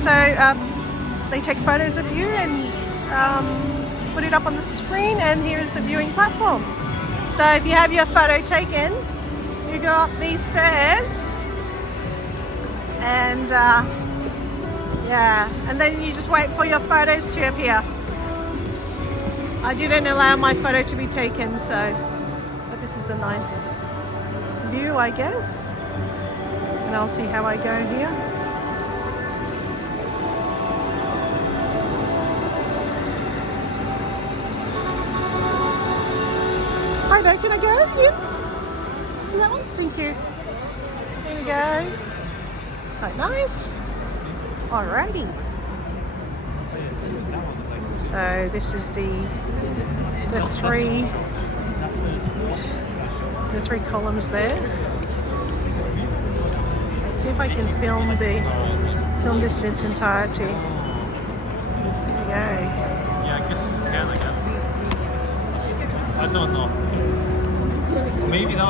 so they take photos of you and put it up on the screen, and here is the viewing platform. So if you have your photo taken, you go up these stairs and yeah, and then you just wait for your photos to appear. I didn't allow my photo to be taken, so but this is a nice view, I guess. And I'll see how I go here. Hi there, can I go in? See that one? Thank you. There we go. It's quite nice. Alrighty. So this is the three columns there. Let's see if I can film this in its entirety. There we go. Yeah, I guess you can, I guess. I don't know. Maybe that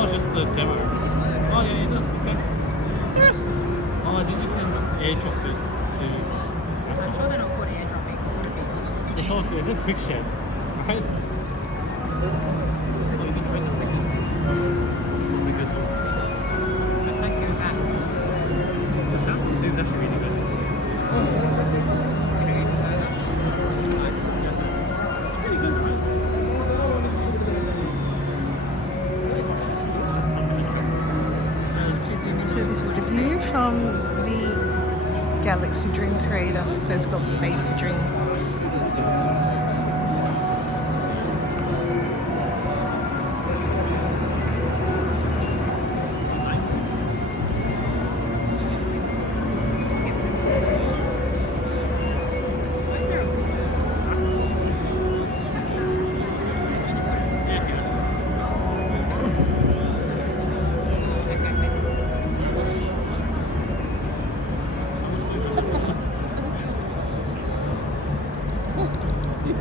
was just a demo. Oh yeah, that's okay. Oh, I think you can just airdrop it to. I'm sure they're not called airdropping. It's a quick share, right? You can try to make this. So I might go back. The sound is actually really good. So this is the view from the Galaxy Dream Creator. So it's called Space to Dream.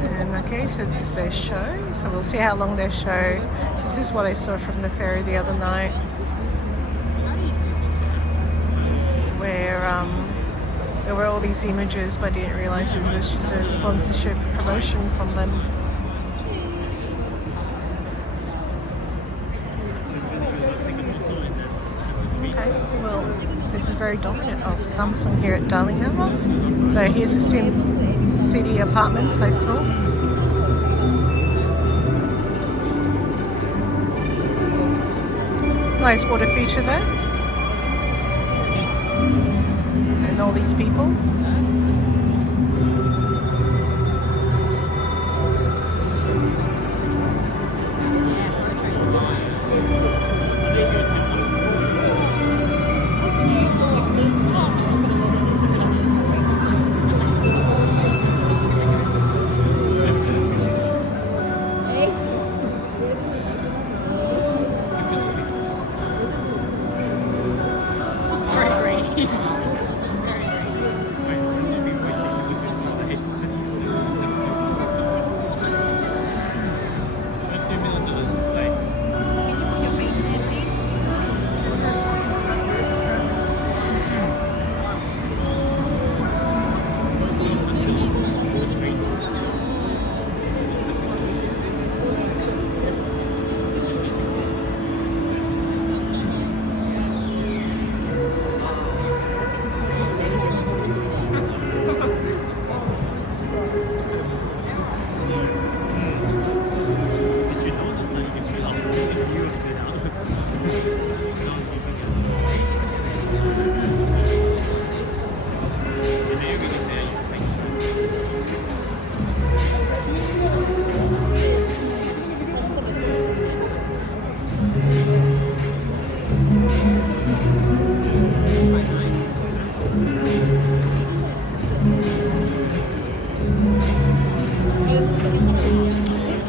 And okay, so this is their show. So we'll see how long their show. So this is what I saw from the ferry the other night, where there were all these images, but I didn't realize it was just a sponsorship promotion from them. Okay, well, this is very dominant of Samsung here at Darling Harbour. So here's the Sim City apartments I saw. Nice water feature there. And all these people.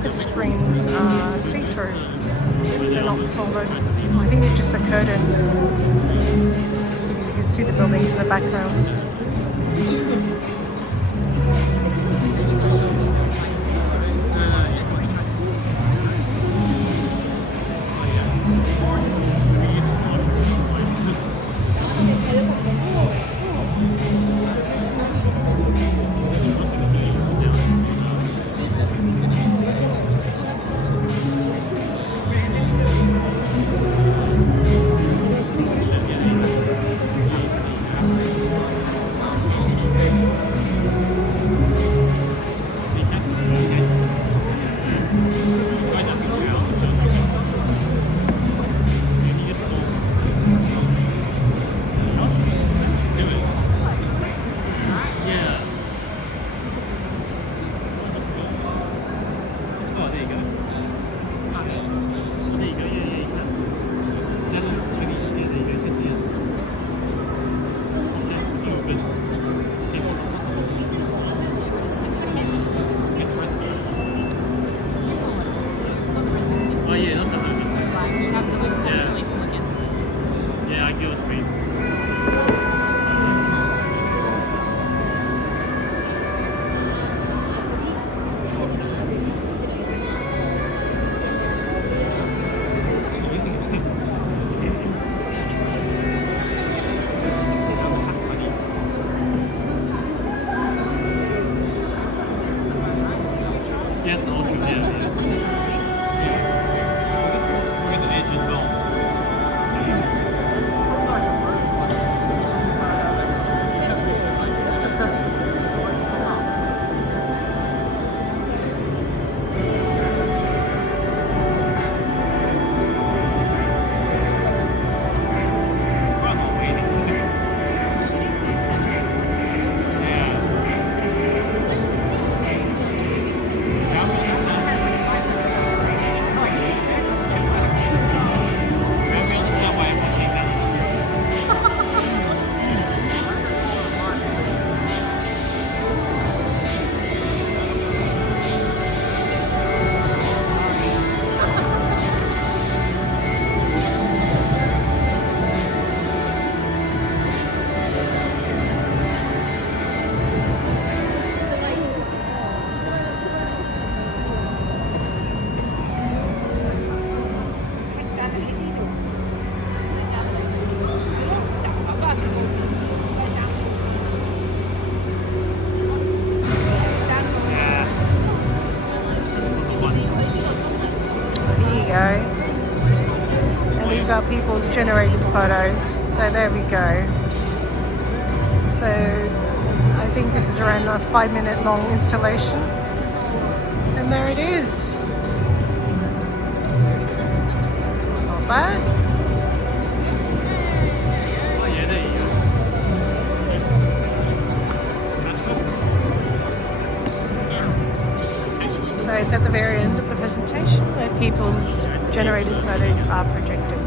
The screens are see-through. They're not solid. I think they're just a curtain. You can see the buildings in the background. are people's generated photos. So there we go. So I think this is around a 5-minute long installation. And there it is. It's not bad. 아, 얘네 이거. So it's at the very end of the presentation where people's generated photos are projected.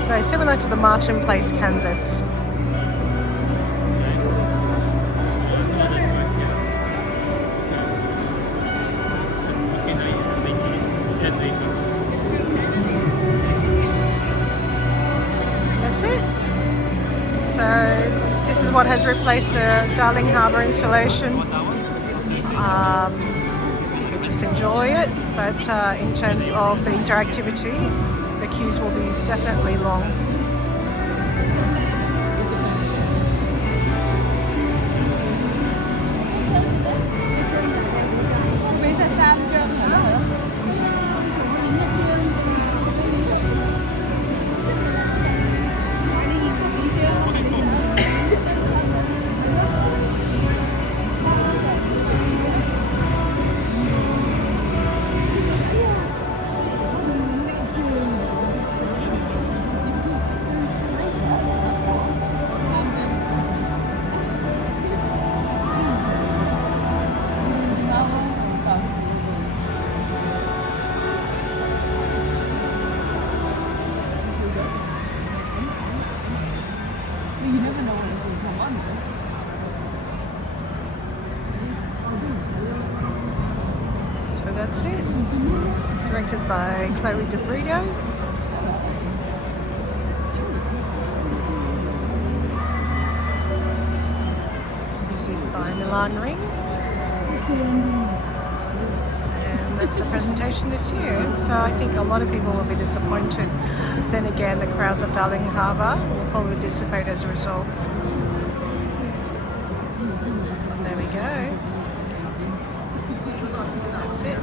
So similar to the Martin Place canvas. That's it. So this is what has replaced the Darling Harbour installation. You just enjoy it, but in terms of the interactivity, the queues will be definitely long. So that's it. Directed by Chloe De Brito. Music by Milan Ring. And that's the presentation this year. So I think a lot of people will be disappointed. Then again, the crowds at Darling Harbour will probably dissipate as a result. And there we go. That's it.